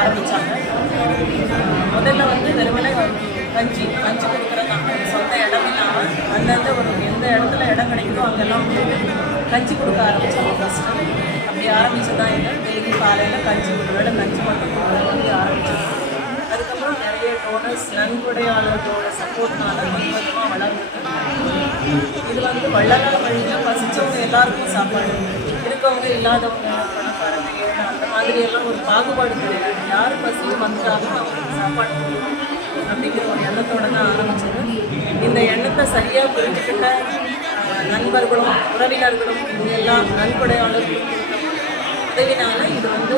ஆரம்பித்தாங்க. முதல்ல வந்து வெறுமனே கஞ்சி கொடுக்குறதாங்க, சொந்த இடம் இல்லாமல் அந்தந்த எந்த இடத்துல இடம் கிடைக்குதோ அங்கெல்லாம் கஞ்சி கொடுக்க ஆரம்பித்தாங்க ஃபஸ்ட்டு. அப்படி ஆரம்பித்து தான் இல்லை, டெய்லி காலையில் கஞ்சி மட்டும் கொடுக்க ஆரம்பித்தாங்க. அதுக்கப்புறம் நிறைய டோனர்ஸ் நன்கொடையாளர்களோட சப்போர்ட்னால கொஞ்சமாக வளர்ந்துருக்கு. இது வந்து வள்ளலார் வழியில் பசித்தவங்க எல்லாருக்கும் சாப்பாடு, இருக்கவங்க இல்லாதவங்க பணக்காரங்க ஏழை அந்த மாதிரியெல்லாம் ஒரு பாகுபாடு கிடையாது. யார் பசியும் வந்தாலும் அவங்களுக்கு சாப்பாடு கொடுக்கணும் அப்படிங்கிற ஒரு எண்ணத்தோடு தான் ஆரம்பிச்சது. இந்த எண்ணத்தை சரியாக புரிஞ்சுக்கிட்ட நண்பர்களும் உறவினர்களும் எல்லாம் நன்கொடையாளர்களும் உதவினால இது வந்து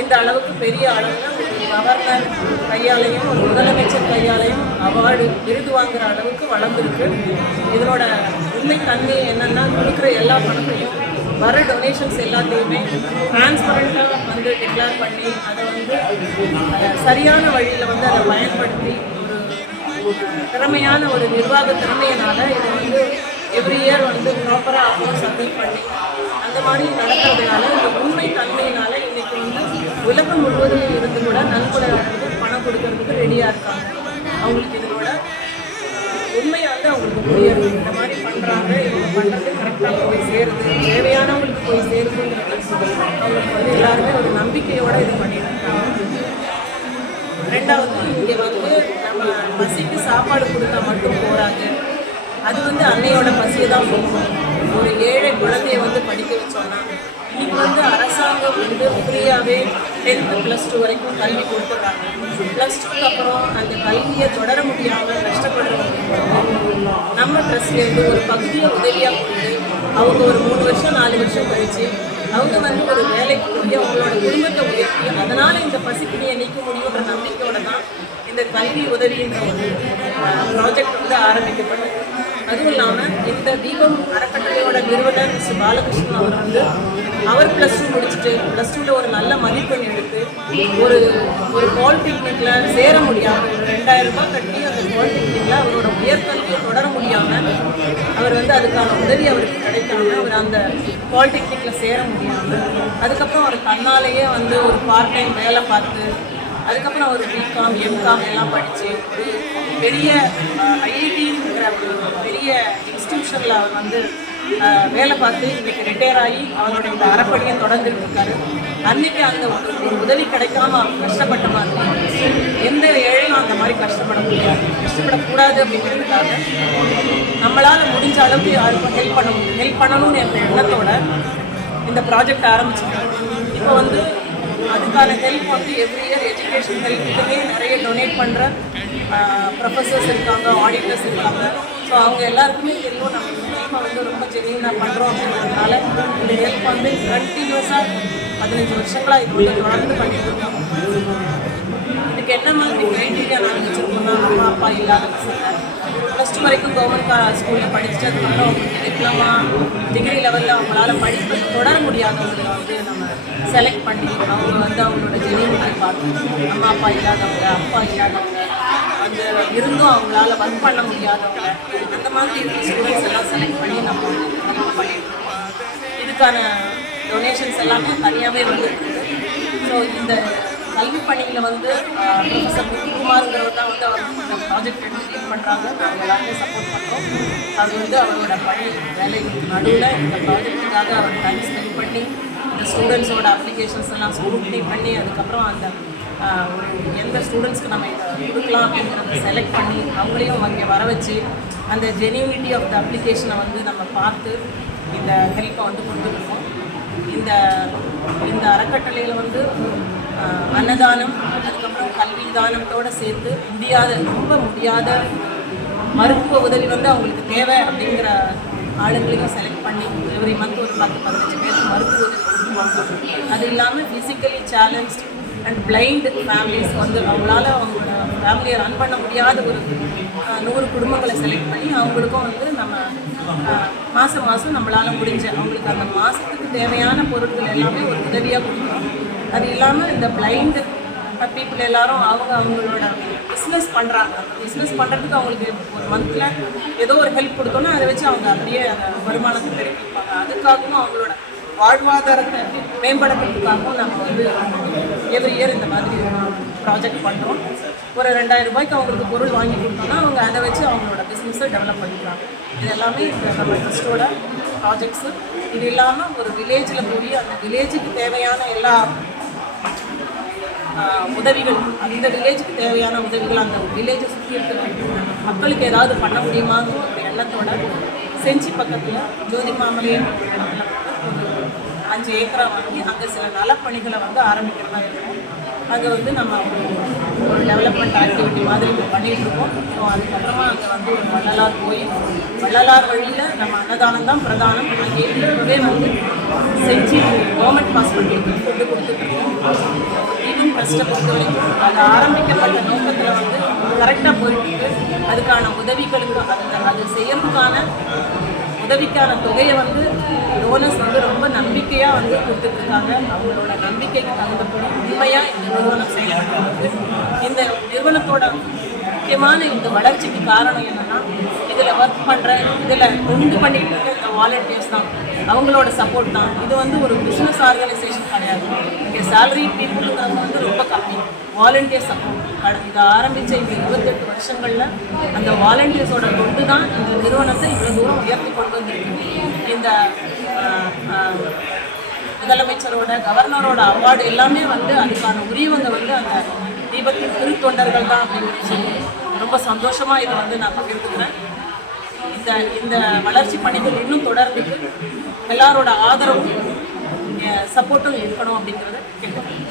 இந்த அளவுக்கு பெரிய அளவில் ஒரு கவர்னர் கையாலையும் ஒரு முதலமைச்சர் கையாலையும் அவார்டு விருது வாங்குகிற அளவுக்கு வளர்ந்துருக்கு. இதனோட உண்மை தன்மை என்னென்னா, கொடுக்குற எல்லா பணத்தையும் வர டொனேஷன்ஸ் எல்லாத்தையுமே டிரான்ஸ்பரண்ட்டாக வந்து டிக்ளேர் பண்ணி அதை வந்து சரியான வழியில் வந்து அதை பயன்படுத்தி ஒரு திறமையான ஒரு நிர்வாக திறமையினால் இதை வந்து எவ்ரி இயர் வந்து ப்ராப்பராக அக்கௌண்ட் சப்மிட் பண்ணி அந்த மாதிரி நடக்கிறதுனால இந்த உண்மை தன்மையினால் இன்றைக்கி வந்து உலகம் முழுவதும் இருந்து கூட நன்கொடையாளர்களுக்கு பணம் கொடுக்கறதுக்கு ரெடியாக இருக்காங்க. அவங்களுக்கு இதனோட உண்மையை வந்து அவங்களுக்கு புரியாது. இந்த மாதிரி பண்ணுறாங்க, இவங்க பண்ணுறது கரெக்டாக போய் சேருது, தேவையானவங்களுக்கு போய் சேருதுங்கிறது அவங்களுக்கு வந்து எல்லாருமே ஒரு நம்பிக்கையோடு இது பண்ணிட்டு இருக்காங்க. ரெண்டாவது, இங்கே வந்து நம்ம பசிக்கு சாப்பாடு கொடுத்தா மட்டும் போராது, அது வந்து அன்னையோட பசியை தான் போகும். ஒரு ஏழை குழந்தைய வந்து படிக்க வச்சோன்னா இன்றைக்கி வந்து அரசாங்கம் வந்து ஃப்ரீயாகவே 10th +2 வரைக்கும் கல்வி கொடுத்துட்றாங்க. +2க்கு அப்புறம் அந்த கல்வியை தொடர முடியாமல் கஷ்டப்படுறவங்க நம்ம ட்ரஸ்ட்லேருந்து ஒரு பகுதியை உதவியாக கொடுத்து அவங்க ஒரு 3 வருஷம் 4 வருஷம் கழித்து அவங்க வந்து ஒரு வேலைக்கு போய் அவங்களோட குடும்பத்தை உயர்த்தி அதனால் இந்த பசிப்பிடியை நீக்க முடியுன்ற நம்பிக்கையோடு தான் இந்த கல்வி உதவின்ற ஒரு ப்ராஜெக்ட் வந்து ஆரம்பிக்கப்பட்டது. அதுவும் இல்லாமல் இந்த தீபம் அறக்கட்டளையோட நிறுவனர் மிஸ்டர் பாலகிருஷ்ணன் அவர் வந்து அவர் +2 முடிச்சுட்டு +2ல ஒரு நல்ல மதிப்பெண் எடுத்து ஒரு பாலிடெக்னிக்கில் சேர முடியாமல் 2000 ரூபாய் கட்டி அந்த பாலிடெக்னிக்கில் அவரோட உயர்கல்வியை தொடர முடியாமல் அவர் வந்து அதுக்கான உதவி அவருக்கு கிடைக்காம அவர் அந்த பாலிடெக்னிக்கில் சேர முடியாமல் அதுக்கப்புறம் அவர் தன்னாலேயே வந்து ஒரு பார்ட் டைம் வேலை பார்த்து அதுக்கப்புறம் அவர் பிகாம் எம்காம் எல்லாம் படித்து ஒரு பெரிய ஐஐடிங்கிற ஒரு பெரிய இன்ஸ்டிடியூஷனில் அவர் வந்து வேலை பார்த்து இன்றைக்கி ரிட்டையர் ஆகி அவரோட இந்த அறப்படியை தொடர்ந்துட்டு இருக்காரு. அன்றைக்கி அந்த ஒரு உதவி கிடைக்காம அவர் கஷ்டப்பட்ட மாதிரி எந்த ஏழையும் அந்த மாதிரி கஷ்டப்பட முடியாது, கஷ்டப்படக்கூடாது அப்படிங்கிறதுக்காக நம்மளால் முடிஞ்ச அளவுக்கு யாருக்கும் ஹெல்ப் பண்ணணும்னு என்ற எண்ணத்தோட இந்த ப்ராஜெக்ட் ஆரம்பிச்சிருக்காங்க. இப்போ வந்து அதுக்கான ஹெல்ப் வந்து எவ்ரி இயர் எஜுகேஷன் ஹெல்ப்புக்குமே நிறைய டொனேட் பண்ணுற ப்ரொஃபஸர்ஸ் இருக்காங்க, ஆடிட்டர்ஸ் இருக்காங்க. ஸோ அவங்க எல்லாருக்குமே தெரியும் நம்ம டீமை வந்து ரொம்ப ஜென்யூனாக பண்ணுறோம் அப்படிங்கிறதுனால இந்த ஹெல்ப் வந்து கண்டினியூஸாக 15 வருஷங்களாக இது வந்து தொடர்ந்து பண்ணிட்டு இருக்கோம். இதுக்கு என்ன மாதிரி க்ரைட்டீரியா நாங்கள் வச்சுருக்கோம்னா, அம்மா அப்பா இல்லாத பசங்க +2 வரைக்கும் கவர்மெண்ட் ஸ்கூலில் படிச்சுட்டு அதுக்கப்புறம் அவங்களுக்கு டிப்ளமா டிகிரி லெவலில் அவங்களால படிப்பு தொடர முடியாதவங்களை வந்து நம்ம செலக்ட் பண்ணி அவங்க வந்து அவங்களோட ஜெனியூனிட்டி பார்த்து அம்மா அப்பா இல்லாதவங்க அப்பா இல்லாதவங்க அந்த இருந்தும் அவங்களால ஒர்க் பண்ண முடியாதவங்க அந்த மாதிரி ஸ்டூடெண்ட்ஸ் எல்லாம் செலக்ட் பண்ணி நம்ம பண்ணிட்டுருக்கோம். இதுக்கான டொனேஷன்ஸ் எல்லாமே தனியாகவே வந்துருக்கு. ஸோ இந்த கல்வி பணியில் வந்து ப்ரொஃபஸர் முத்துக்குமாருங்கிறவர் தான் வந்து அவர் இந்த ப்ராஜெக்ட் எடுத்து லீட் பண்ணுறாங்க. நாங்கள் எல்லாருமே சப்போர்ட் பண்ணுறோம். அது வந்து அவரோட பணி வேலைக்கு நடுவில் இந்த ப்ராஜெக்ட்டுக்காக அவர் டைம் ஸ்பெண்ட் பண்ணி இந்த ஸ்டூடெண்ட்ஸோட அப்ளிகேஷன்ஸ் எல்லாம் ஸ்க்ரூட்னி பண்ணி அதுக்கப்புறம் அந்த எந்த ஸ்டூடெண்ட்ஸ்க்கு நம்ம இதை கொடுக்கலாம் அப்படிங்கிறத செலக்ட் பண்ணி அவங்களையும் அங்கே வர வச்சு அந்த ஜெனியூனிட்டி ஆஃப் த அப்ளிகேஷனை வந்து நம்ம பார்த்து இந்த ஹெல்ப்பை வந்து கொடுத்துருக்கோம். இந்த அறக்கட்டளையில் வந்து அன்னதானம் அதுக்கப்புறம் கல்வி தானத்தோடு சேர்த்து ரொம்ப முடியாத மருத்துவ உதவி வந்து அவங்களுக்கு தேவை அப்படிங்கிற ஆளுங்களையும் செலக்ட் பண்ணி எவ்ரி மந்த் ஒரு 10-15 பேருக்கு மருத்துவ உதவி கொடுத்துருவாங்க. அது இல்லாமல் physically challenge and blind families வந்து அவங்களால அவங்களோட ஃபேமிலியை ரன் பண்ண முடியாத ஒரு 100 குடும்பங்களை செலக்ட் பண்ணி அவங்களுக்கும் வந்து நம்ம மாதம் நம்மளால் முடிஞ்ச அவங்களுக்கு அந்த மாதத்துக்கு தேவையான பொருட்கள் எல்லாமே ஒரு உதவியாக கொடுக்குறோம். அது இல்லாமல் இந்த பிளைண்ட் பீப்புள் எல்லாரும் அவங்களோட பிஸ்னஸ் பண்ணுறாங்க. அந்த பிஸ்னஸ் பண்ணுறதுக்கு அவங்களுக்கு ஒரு மந்தில் ஏதோ ஒரு ஹெல்ப் கொடுத்தோன்னா அதை வச்சு அவங்க அப்படியே அந்த வருமானத்தை பெருக்கிப்பாங்க. அதுக்காகவும் அவங்களோட வாழ்வாதாரத்தை மேம்படுத்துறதுக்காகவும் நம்ம வந்து எவ்ரி இயர் இந்த மாதிரி ப்ராஜெக்ட் பண்ணுறோம். ஒரு 2000 ரூபாய்க்கு அவங்களுக்கு பொருள் வாங்கி கொடுத்தோம்னா அவங்க அதை வச்சு அவங்களோட பிஸ்னஸை டெவலப் பண்ணிக்கிறாங்க. இது எல்லாமே இந்த நம்ம ட்ரஸ்ட்டோட ப்ராஜெக்ட்ஸு. இது இல்லாமல் ஒரு வில்லேஜில் போய் அந்த வில்லேஜுக்கு தேவையான எல்லா உதவிகள், அந்த வில்லேஜுக்கு தேவையான உதவிகள் அந்த வில்லேஜை சுற்றி இருக்கிற மக்களுக்கு ஏதாவது பண்ண முடியுமாங்கிற ஒரு எண்ணத்தோட செஞ்சி பக்கத்தில் ஜோதி மாமலையின் இடத்துல வந்து ஒரு 5 ஏக்கரா வாங்கி அங்கே சில நலப்பணிகளை வந்து ஆரம்பிக்கிறதா இருக்கும். அங்கே வந்து நம்ம ஒரு டெவலப்மெண்ட் ஆக்டிவிட்டி மாதிரி பண்ணிகிட்டு இருக்கோம். ஸோ அதுக்கப்புறமா அங்கே வந்து ஒரு வள்ளலார் கோயில், வள்ளலார் வழியில் நம்ம அன்னதானம் தான் பிரதானம். அங்கே இப்போவே வந்து செஞ்சு கவர்மெண்ட் ஹாஸ்பிட்டலுக்கு ஃபுட்டு கொடுத்துட்ருக்கோம். ஈவன் ட்ரஸ்ட்டை பொறுத்த வரைக்கும் அது ஆரம்பிக்கப்பட்ட நோக்கத்தில் வந்து கரெக்டாக போயிட்டு அதுக்கான உதவிகளுக்கு அது செய்யறதுக்கான உதவிக்கான தொகையை வந்து டோனர்ஸ் வந்து ரொம்ப நம்பிக்கையாக வந்து கொடுத்துட்ருக்காங்க. அவங்களோட நம்பிக்கைக்கு தகுந்தபடி உண்மையாக இந்த நிறுவனம் செயல்படுறது. இந்த நிறுவனத்தோட முக்கியமான இந்த வளர்ச்சிக்கு காரணம் என்னென்னா இதில் ஒர்க் பண்ணுற, இதில் கொண்டு பண்ணிட்டு இருக்க இந்த வாலண்டியர்ஸ் தான், அவங்களோட சப்போர்ட் தான். இது வந்து ஒரு பிஸ்னஸ் ஆர்கனைசேஷன் கிடையாது. இங்கே சேலரி பீப்புளுங்கிறது வந்து ரொம்ப கம்மி. வாலண்டியர் சப்போர்ட் இதை ஆரம்பித்த இந்த 28 வருஷங்களில் அந்த வாலண்டியர்ஸோட கொண்டு தான் இந்த நிறுவனத்தை இவ்வளோ தூரம் உயர்த்தி கொண்டு வந்திருக்கு. இந்த முதலமைச்சரோட, கவர்னரோட அவார்டு எல்லாமே வந்து அதுக்கான உரியவங்க வந்து அந்த தீபத்தின் திருத்தொண்டர்கள் தான் அப்படின்னு சொல்லி ரொம்ப சந்தோஷமாக இதை வந்து நான் பகிர்ந்துக்கிறேன். இந்த வளர்ச்சி பணிகள் இன்னும் தொடர்ந்துக்கு எல்லாரோட ஆதரவும் சப்போர்ட்டும் இருக்கணும் அப்படிங்கிறத கேட்குறேன்.